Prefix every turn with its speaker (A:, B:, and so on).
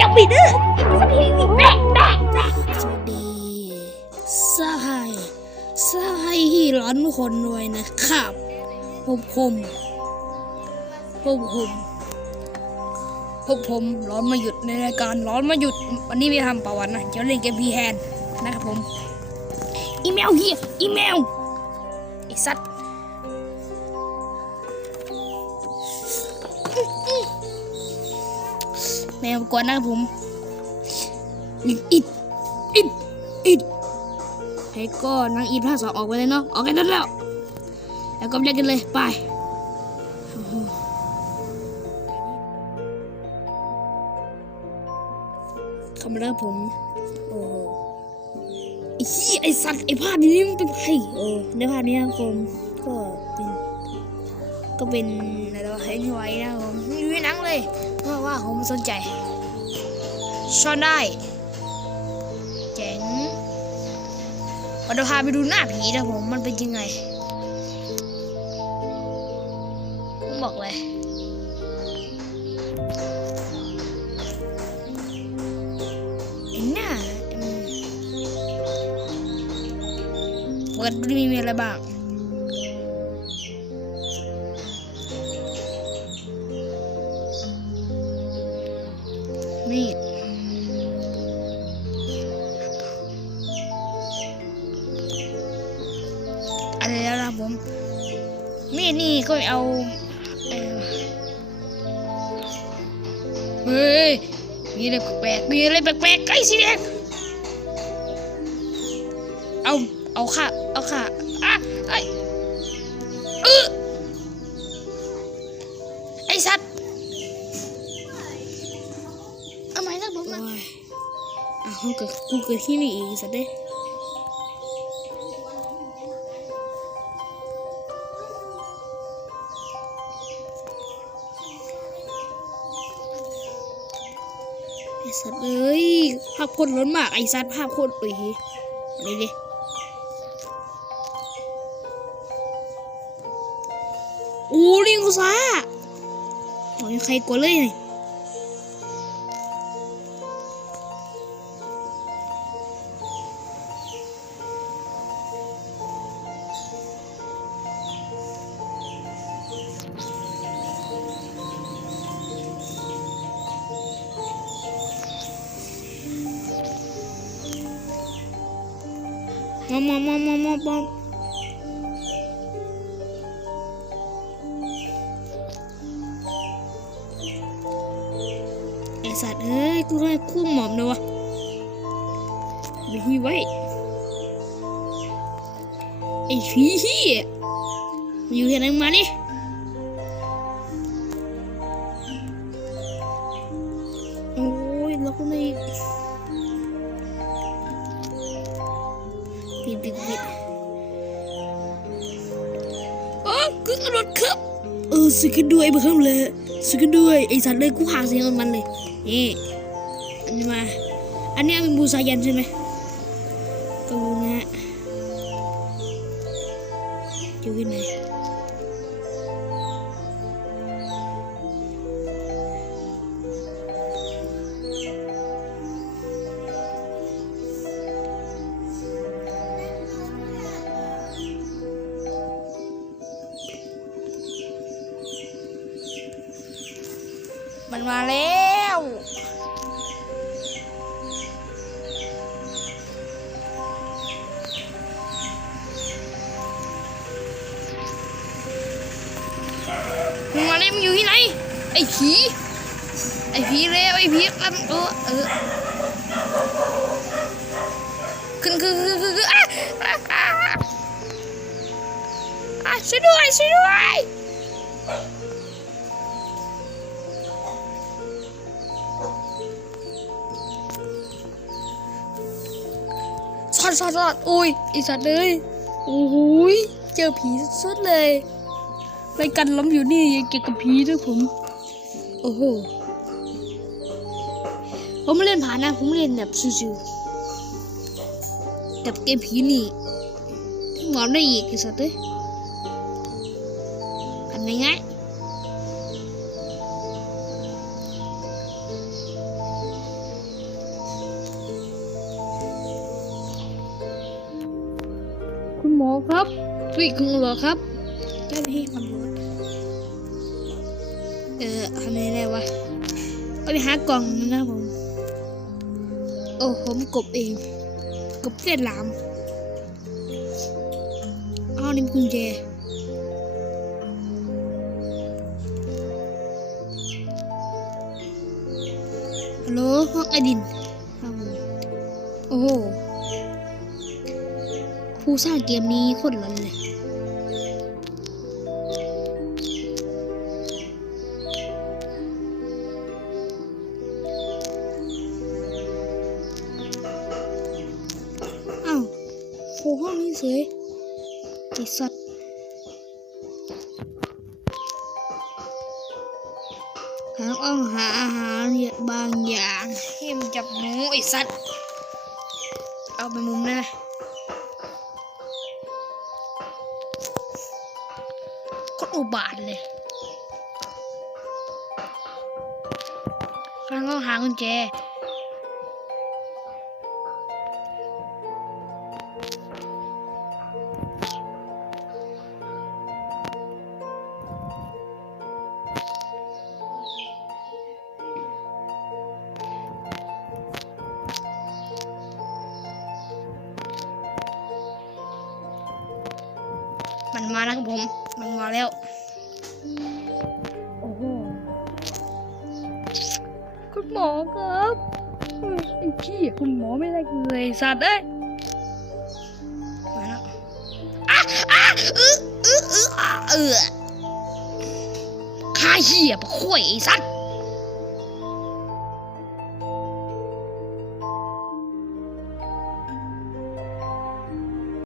A: จะปิดเออสักทีนี่แบกแบกแบก
B: สวัสดีสหายสหายที่ร้อนคนรวยนะครับผมผมผมผมผมผมร้อนมาหยุดในรายการร้อนมาหยุด วันนี้ไม่ทำประวัตินะจะเล่นเกมพีแฮนนะครับผม อีเมลเฮียอีเมลไอสัตว์ แมวก่อนนะครับผมอิดอิดอิดอิดเฮ้ยก็นางอีพลาสองออกไปเลยเนาะออกกันนั้นแล้ว แล้วก็เรียกกันเลยไปโอ้โหคำแรกผม โอ้โหไอ้ขี้ยไอ้สัตว์ไอ้ภาพนี้มันเป็นใครโอ้ในภาพนี้นะครับผมก็เป็น ก็เป็นอะไรวะเห็นไว้นะครับผมอยู่ในหนังเลย เพราะว่าผมสนใจชอนได้ เจ๋งเราพาไปดูหน้าผีนะผม มันเป็นยังไงผมบอกเลยไอ้หน้าอืมเปิดดูมีอะไรบ้าง ก็เอาเอ่อเฮ้ย มีอะไรแปลกๆมีอะไรแปลกๆใกล้สีแดง เอา เอาค่ะ เอาค่ะอะไอ้เออไอ้สัตว์เอาไหมนะผมนะอะกูเกิดกูเกิดที่นี่อีกสัตว์เด้ สัตว์เอ้ยภาพคนล้นมากไอสัตว์ภาพคนเอ้ยนี่ดิโอ้ลิงกูซ่าโอ้ยใครกลัวเลยนี่ย อมมอมมอมมอมมอมมอมไอสัตว์เอ้ยกูให้คู่หมอบนะวะเดี๋ยวไว้ไอผีเหี้อยู่ที่ไหนมานี่ ปิดปิดปิดอ๋อกึ่งกระโดดครับเออสึกกันด้วยมาครับเลยสึกกันด้วยไอสัตว์เลยกูหาเสียงกับมันเลยนี่อันนี้มา อันนี้เป็นบูซายันใช่ไหม มันมาแล้ว มันมาแล้วมันอยู่ที่ไหน ไอ้ผี ไอ้ผีเร็วไอ้ผีลำเออเออขึ้นขึ้นขึ้นขึ้นขึ้นอะอะอะอะช่วยด้วยช่วยด้วย อดสอดสอดอุ้ยไอสัตว์เลยโอ้โหยเจอผีสุดๆเลยรายการล้มอยู่นี่เกี่ยวกับผีด้วยผม โอ้โหผมไม่เล่นผ่านนะผมเล่นแบบชิวๆแบบเกมผีนี่หมอนได้อีกไอสัตว์เลยทำยังไง
C: ครับวิคุณหมอครับ
B: เจ้าหน้าที่ตำรวจเออทำยังไงวะก็ไปหากล่องนะครับผม โอ้ผมกบเอง กบเส้นหลามอ้าวนี่มันกุญแจฮัลโหลห้องไอดินครับผมโอ้โห ผู้สร้างเกมนี้โคตรหลอนเลย อ้าวโหห้องนี้สวยไอสัตว์หาอ้องหาอาหารบางอย่างให้มันจับหนูไอสัตว์ เอาไปมุมนั้นนะโค อุบาทเลยกำลังต้องหากุญแจมันมาแล้วครับผม มันมาแล้ว โอ้โห คุณหมอครับเฮ้ยไอ้ขี้ยคุณหมอไม่ได้เลยสัตว์เอ้ยมาแล้วอะอะเออเออเอออะเออข้าเหี้ยปะข่วยไอ้สัตว์